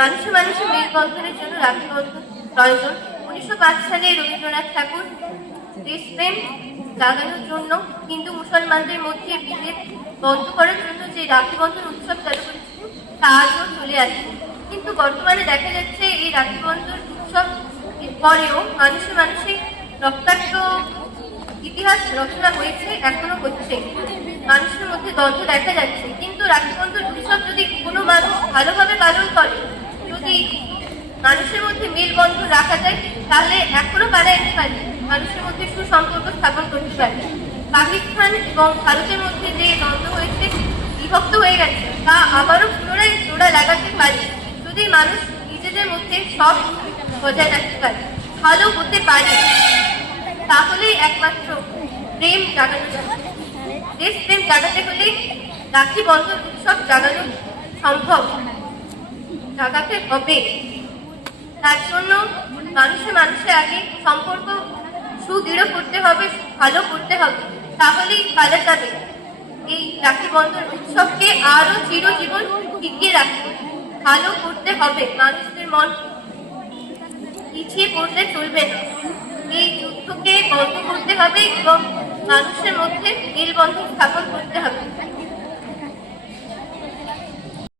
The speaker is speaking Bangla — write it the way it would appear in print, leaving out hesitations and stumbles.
মানুষে মানুষে মেলবন্ধনের জন্য রাখি বন্ধন প্রয়োজন। 1905 সালে রবীন্দ্রনাথ ঠাকুর দেশপ্রেম জাগানোর জন্য হিন্দু মুসলমানদের মধ্যে বিভেদ বন্ধ করার জন্য যে রাখি বন্ধন উৎসব চালু করেছিলেন তা আজও চলে আসছে। কিন্তু বর্তমানে দেখা যাচ্ছে এই রাখি বন্ধন উৎসব পরেও মানুষে মানুষে রক্তাক্ত ইতিহাস রচনা হয়েছে, এখনো হচ্ছে। মানুষের মধ্যে দ্বন্দ্ব দেখা যাচ্ছে। কিন্তু রাখি বন্ধন উৎসব যদি কোনো মানুষ ভালোভাবে পালন করে, যদি মানুষের মধ্যে মেলবন্ধন রাখা যায়, তাহলে এখনো পারা যেতে পারে মানুষের মধ্যে সুসম্পর্ক স্থাপন করতে পারে। পাকিস্তান এবং ভারতের মধ্যে যে দ্বন্দ্ব হয়েছে, বিভক্ত হয়ে গেছে, তা আবারও পুনরায় জোড়া লাগাতে পারে যদি মানুষ নিজেদের মধ্যে সব বজায় রাখতে পারে, ভালো হতে পারে। তাহলেই একমাত্র প্রেম জাগানো যাবে। দেশপ্রেম জাগাতে হলে রাখি বন্ধন উৎসব জাগানো সম্ভব, জাগাতে হবে। তার জন্য মানুষে মানুষে আগে সম্পর্ক সুদৃঢ় করতে হবে, ভালো করতে হবে, তাহলেই পারা যাবে এই রাখি বন্ধন উৎসবকে আরো চিরজীবন টিকিয়ে রাখতে। ভালো করতে হবে, মানুষদের মন পিছিয়ে পড়তে চলবে না। এই যুদ্ধকে বন্ধ করতে হবে এবং মানুষের মধ্যে মেলবন্ধন স্থাপন করতে হবে।